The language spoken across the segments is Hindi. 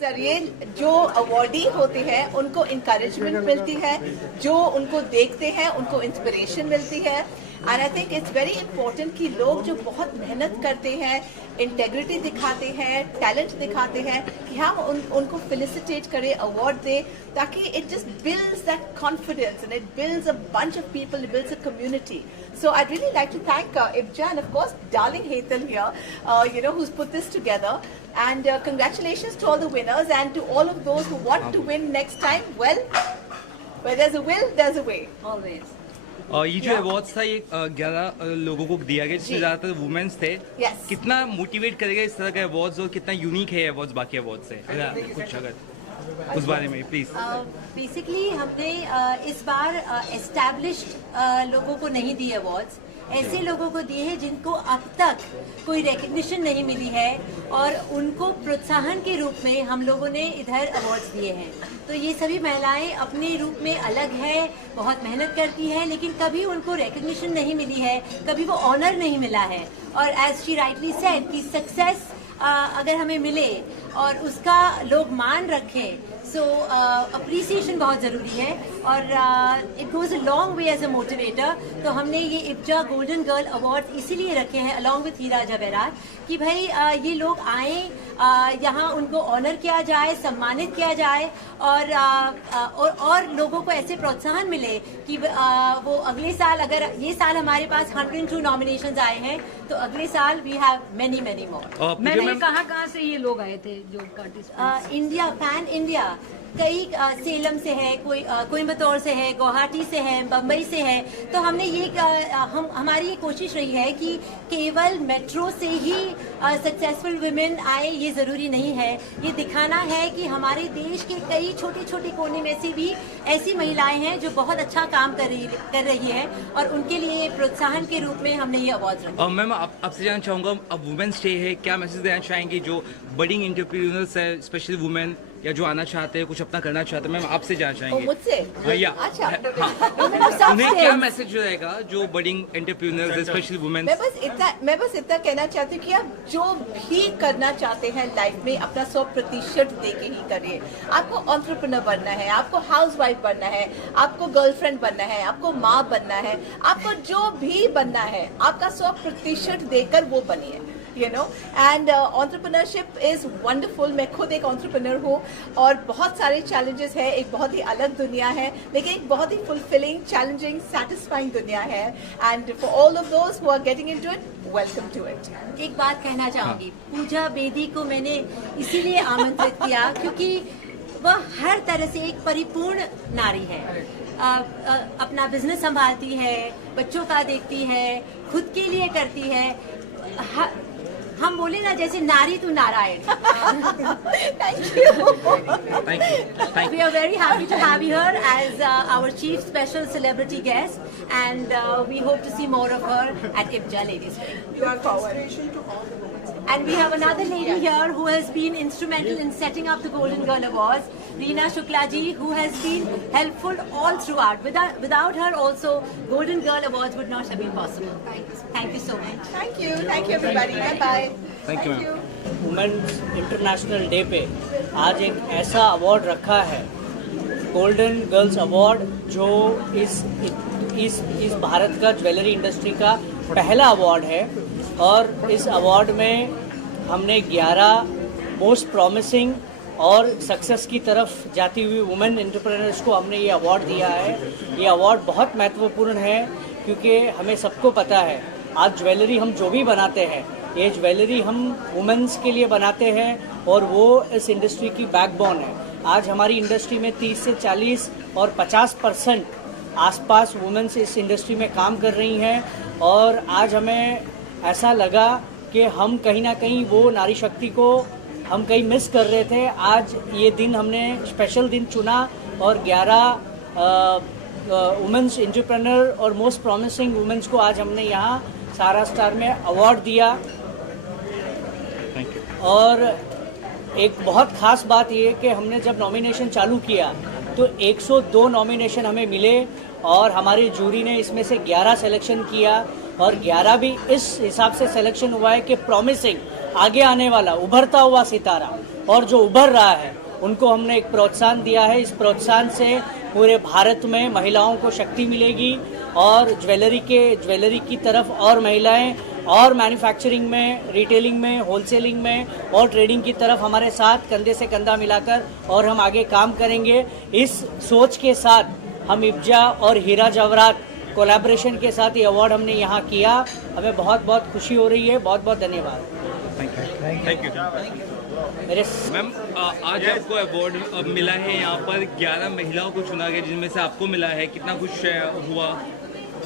जरिए जो अवार्डी होते हैं उनको इंकरेजमेंट मिलती है, जो उनको देखते हैं उनको इंस्पिरेशन मिलती है। And I think it's very important कि लोग जो बहुत मेहनत करते हैं, इंटेग्रिटी दिखाते हैं, टैलेंट दिखाते हैं, कि हम उनको फेलिसिटेट करें, अवार्ड दें, ताकि it just builds that confidence and it builds a bunch of people, it builds a community. So I'd really like to thank Ibja and of course darling Hetal here, who's put this together. And congratulations to all the winners and to all of those who want to win next time. Well, where there's a will, there's a way. Always. ये जो अवार्ड्स था ये 11 लोगों को दिया गया जिसमें ज़्यादातर वुमेन्स थे. Yes. कितना मोटिवेट करेगा इस तरह के अवार्ड्स और कितना यूनिक है अवार्ड्स बाकी अवार्ड से, कुछ अगर उस बारे में प्लीज. बेसिकली हमने इस बार एस्टैब्लिश्ड लोगों को नहीं दिए अवार्ड्स, ऐसे लोगों को दिए हैं जिनको अब तक कोई रिकग्निशन नहीं मिली है और उनको प्रोत्साहन के रूप में हम लोगों ने इधर अवार्ड्स दिए हैं. तो ये सभी महिलाएं अपने रूप में अलग है, बहुत मेहनत करती हैं, लेकिन कभी उनको रिकग्निशन नहीं मिली है, कभी वो ऑनर नहीं मिला है. और एज शी राइटली सेड कि सक्सेस अगर हमें मिले और उसका लोग मान रखें, सो अप्रिसिएशन बहुत ज़रूरी है और it goes a long way as a motivator. तो हमने ये इब्जा गोल्डन गर्ल अवार्ड इसीलिए रखे हैं अलॉन्ग विथ हीरा जवेरात कि भाई ये लोग आए, यहाँ उनको ऑनर किया जाए, सम्मानित किया जाए और लोगों को ऐसे प्रोत्साहन मिले कि वो अगले साल, अगर ये साल हमारे पास 102 नॉमिनेशंस आए हैं तो अगले साल वी हैव मेनी मोर. मैंने कहाँ से ये लोग आए थे जो पार्टिसिपेंट? इंडिया, पैन इंडिया, कई सेलम से है, कोई कोयम्बतौर से है, गुवाहाटी से है, बम्बई से है. तो हमने ये हमारी ये कोशिश रही है कि केवल मेट्रो से ही सक्सेसफुल वुमेन आए ये ज़रूरी नहीं है. ये दिखाना है कि हमारे देश के कई छोटे छोटे कोने में से भी ऐसी महिलाएं हैं जो बहुत अच्छा काम कर रही है और उनके लिए प्रोत्साहन के रूप में हमने ये अवार्ड रखे. मैम आपसे जानना चाहूँगा, अब वुमेन्स डे है, क्या मैसेज देना चाहेंगे जो बडिंग एंटरप्रेन्योर्स है, स्पेशली वुमेन या जो आना चाहते हैं, कुछ अपना करना चाहते हैं, मैम आपसे जानना चाहेंगे? मुझसे? अच्छा. उन्हें क्या मैसेज रहेगा जो बडिंग एंटरप्रेन्योर्स स्पेशली वुमेन? मैं बस इतना कहना चाहती हूँ कि आप जो भी करना चाहते हैं लाइफ में अपना 100% दे के ही करिए. आपको एंटरप्रेन्योर बनना है, आपको हाउसवाइफ बनना है, आपको गर्लफ्रेंड बनना है, आपको माँ बनना है, आपको जो भी बनना है आपका 100% देकर वो बनिए. and entrepreneurship is wonderful. मैं खुद एक entrepreneur हूँ और बहुत सारे challenges है, एक बहुत ही अलग दुनिया है, लेकिन एक बहुत ही fulfilling, challenging, satisfying दुनिया है. and for all of those who are getting into it, welcome to it. एक बात कहना चाहूँगी, पूजा बेदी को मैंने इसीलिए आमंत्रित किया क्योंकि वह हर तरह से एक परिपूर्ण नारी है. अपना बिजनेस संभालती है, बच्चों का देखती है, खुद के लिए करती है. हम बोले ना जैसे नारी तू Narayan. Thank you. Thank We are very happy to have you here as our chief special celebrity guest, and we hope to see more of her at IBJA Ladies Day. You are forward. And we have another lady here who has been instrumental in setting up the Golden Girl Awards, Reena Shukla ji, who has been helpful all throughout. Without her also, Golden Girl Awards would not have been possible. Thank you so much. Thank you everybody. Bye bye. Thank you, ma'am. Women's international day पे आज एक ऐसा अवार्ड रखा है, गोल्डन गर्ल्स अवार्ड, जो इस भारत का ज्वेलरी इंडस्ट्री का पहला अवार्ड है. और इस अवार्ड में हमने 11 मोस्ट प्रॉमिसिंग और सक्सेस की तरफ जाती हुई वुमेन एंटरप्रेन्योर्स को हमने ये अवार्ड दिया है. ये अवार्ड बहुत महत्वपूर्ण है क्योंकि हमें सबको पता है आज ज्वेलरी हम जो भी बनाते हैं, ये ज्वेलरी हम वुमेन्स के लिए बनाते हैं और वो इस इंडस्ट्री की बैकबोन है. आज हमारी इंडस्ट्री में 30 से 40 और 50% आसपास वुमेन्स इस इंडस्ट्री में काम कर रही हैं. और आज हमें ऐसा लगा कि हम कहीं ना कहीं वो नारी शक्ति को हम कहीं मिस कर रहे थे. आज ये दिन हमने स्पेशल दिन चुना और 11 वुमेन्स एंटरप्रेन्योर और मोस्ट प्रॉमिसिंग वुमेन्स को आज हमने यहाँ सारा स्टार में अवार्ड दिया. और एक बहुत ख़ास बात ये कि हमने जब नॉमिनेशन चालू किया तो 102 नॉमिनेशन हमें मिले और हमारी जूरी ने इसमें से 11 सिलेक्शन किया और 11 भी इस हिसाब से सिलेक्शन हुआ है कि प्रॉमिसिंग, आगे आने वाला, उभरता हुआ सितारा और जो उभर रहा है उनको हमने एक प्रोत्साहन दिया है। इस प्रोत्साहन से पूरे भारत में महिलाओं को शक्ति मिलेगी और ज्वेलरी की तरफ और महिलाएं और मैन्युफैक्चरिंग में, रिटेलिंग में, होलसेलिंग में और ट्रेडिंग की तरफ हमारे साथ कंधे से कंधा मिलाकर और हम आगे काम करेंगे। इस सोच के साथ हम इब्जा और हीरा जवाहरात कोलैबोरेशन के साथ ये अवार्ड हमने यहाँ किया। हमें बहुत बहुत खुशी हो रही है। बहुत बहुत धन्यवाद। थैंक यू मेरे मैम, आज आपको अवार्ड मिला है। यहाँ पर 11 महिलाओं को चुना गया जिनमें से आपको मिला है। कितना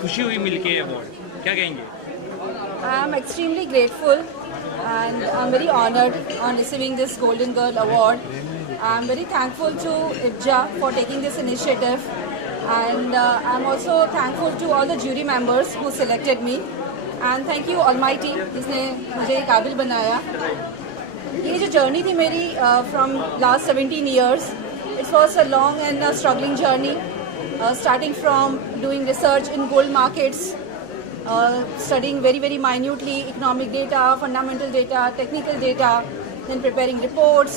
खुशी हुई मिलके अवार्ड, क्या कहेंगे? I am extremely grateful and I am very honored on receiving this Golden Girl Award. I am very thankful to IBJA for taking this initiative, and I am also thankful to all the jury members who selected me, and thank you Almighty जिसने मुझे काबिल बनाया। ये जो जर्नी थी मेरी from last 17 years, it was a long and a struggling journey, starting from doing research in gold markets, studying very minutely economic data, fundamental data, technical data, then preparing reports,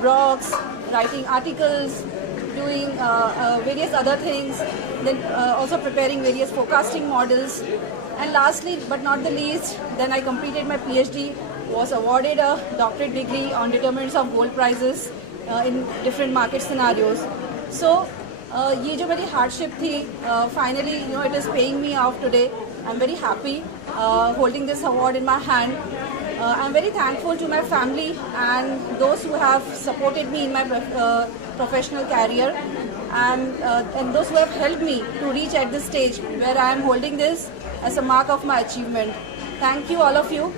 blogs, writing articles, doing various other things, then also preparing various forecasting models, and lastly but not the least, then I completed my PhD, was awarded a doctorate degree on determinants of gold prices in different market scenarios. So ये जो मेरी hardship थी, finally it is paying me off today. I'm very happy holding this award in my hand. I'm very thankful to my family and those who have supported me in my professional career, and those who have helped me to reach at this stage where I am holding this as a mark of my achievement. Thank you all of you,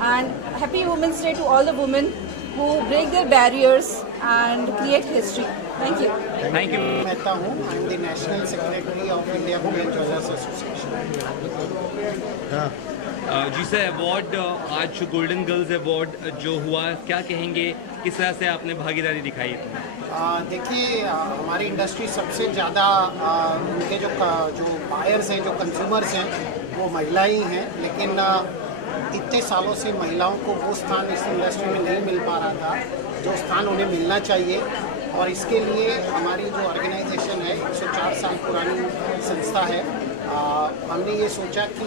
and happy Women's Day to all the women who break their barriers and create history. Thank you. Thank you. Mehta हूँ, I am the national secretary of India bullion jewellers association. जी सर, अवार्ड आज गोल्डन गर्ल्स अवार्ड जो हुआ, क्या कहेंगे, किस तरह से आपने भागीदारी दिखाई? देखिए, हमारी इंडस्ट्री सबसे ज़्यादा उनके जो बायर्स हैं, जो कंज्यूमर्स हैं, वो महिला ही हैं, लेकिन इतने सालों से महिलाओं को वो स्थान इस इंडस्ट्री में नहीं मिल पा रहा था जो स्थान उन्हें मिलना चाहिए। और इसके लिए हमारी जो ऑर्गेनाइजेशन है, 104 साल पुरानी संस्था है, हमने ये सोचा कि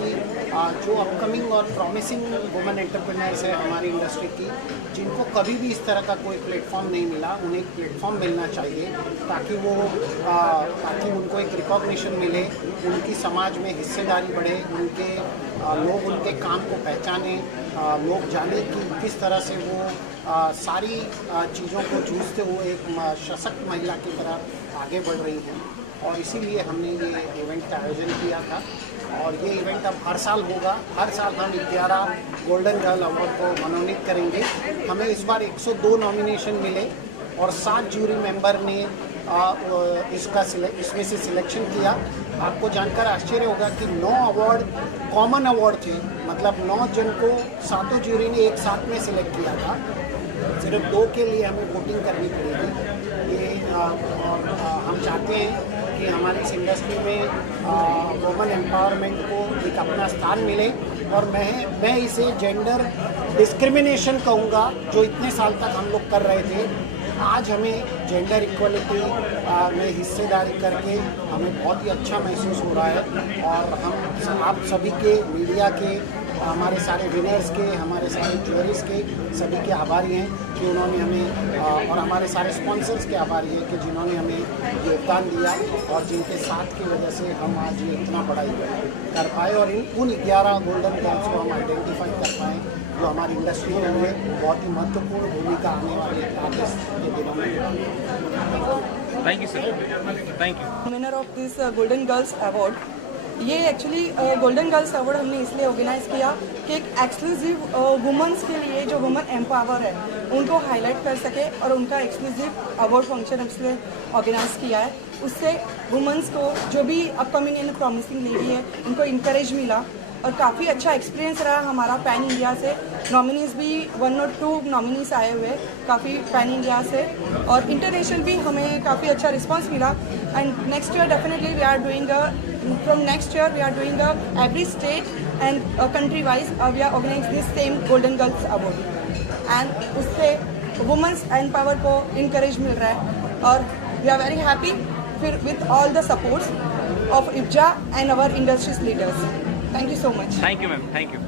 जो अपकमिंग और प्रॉमिसिंग वुमेन एंटरप्रेन्योर्स है हमारी इंडस्ट्री की, जिनको कभी भी इस तरह का कोई प्लेटफॉर्म नहीं मिला, उन्हें एक प्लेटफॉर्म मिलना चाहिए ताकि उनको एक रिकॉग्निशन मिले, उनकी समाज में हिस्सेदारी बढ़े, लोग उनके काम को पहचाने, लोग जाने कि किस तरह से वो सारी चीज़ों को जूझते हुए एक सशक्त महिला की तरह आगे बढ़ रही हैं। और इसीलिए हमने ये इवेंट का आयोजन किया था, और ये इवेंट अब हर साल होगा। हर साल हम 11 गोल्डन गर्ल अवार्ड को मनोनीत करेंगे। हमें इस बार 102 नॉमिनेशन मिले और 7 जूरी मेंबर ने इसमें से सिलेक्शन किया। आपको जानकर आश्चर्य होगा कि 9 अवार्ड कॉमन अवार्ड थे, मतलब 9 जन को 7 जूरी ने एक साथ में सिलेक्ट किया था। सिर्फ 2 के लिए हमें वोटिंग करनी पड़ेगी। ये और हम चाहते हैं कि हमारी इस इंडस्ट्री में वुमेन एम्पावरमेंट को एक अपना स्थान मिले, और मैं इसे जेंडर डिस्क्रिमिनेशन कहूँगा जो इतने साल तक हम लोग कर रहे थे। आज हमें जेंडर इक्वलिटी में हिस्सेदारी करके हमें बहुत ही अच्छा महसूस हो रहा है, और हम आप सभी के, मीडिया के, हमारे सारे विनर्स के, हमारे सारे ज्वेलर्स के सभी के आभारी हैं कि उन्होंने हमें, और हमारे सारे स्पॉन्सर्स के आभारी हैं कि जिन्होंने हमें योगदान दिया और जिनके साथ की वजह से हम आज ये इतना बड़ा इवेंट कर पाए और उन 11 गोल्डन गर्ल्स को हम आइडेंटिफाई कर पाएँ जो हमारी इंडस्ट्री में बहुत ही महत्वपूर्ण भूमिका आने वाली आगे के दिनों में। Thank you sir, thank you. Winner of this golden girls award, ये एक्चुअली गोल्डन गर्ल्स अवार्ड हमने इसलिए ऑर्गेनाइज किया कि एक एक्सक्लूसिव वुमेंस के लिए जो वुमेन एम्पावर है उनको हाईलाइट कर सके, और उनका एक्सक्लूसिव अवार्ड फंक्शन इसलिए ऑर्गेनाइज किया है। उससे वुमेंस को जो भी अपकमिंग एंड प्रॉमिसिंग लेडी है उनको इंकरेज मिला, और काफ़ी अच्छा एक्सपीरियंस रहा हमारा पैन इंडिया से। नॉमिनीज भी 1 और 2 नॉमिनीज आए हुए काफ़ी पैन इंडिया से, और इंटरनेशनल भी हमें काफ़ी अच्छा रिस्पांस मिला। And next year definitely we are doing from next year we are doing every state and country wise we are organizing this same Golden Girls Award, and उससे वुमेंस एंड पावर को इनकरेज मिल रहा है और वी आर वेरी हैप्पी फिर with all the supports of IBJA and our industries leaders. Thank you so much. Thank you ma'am, thank you.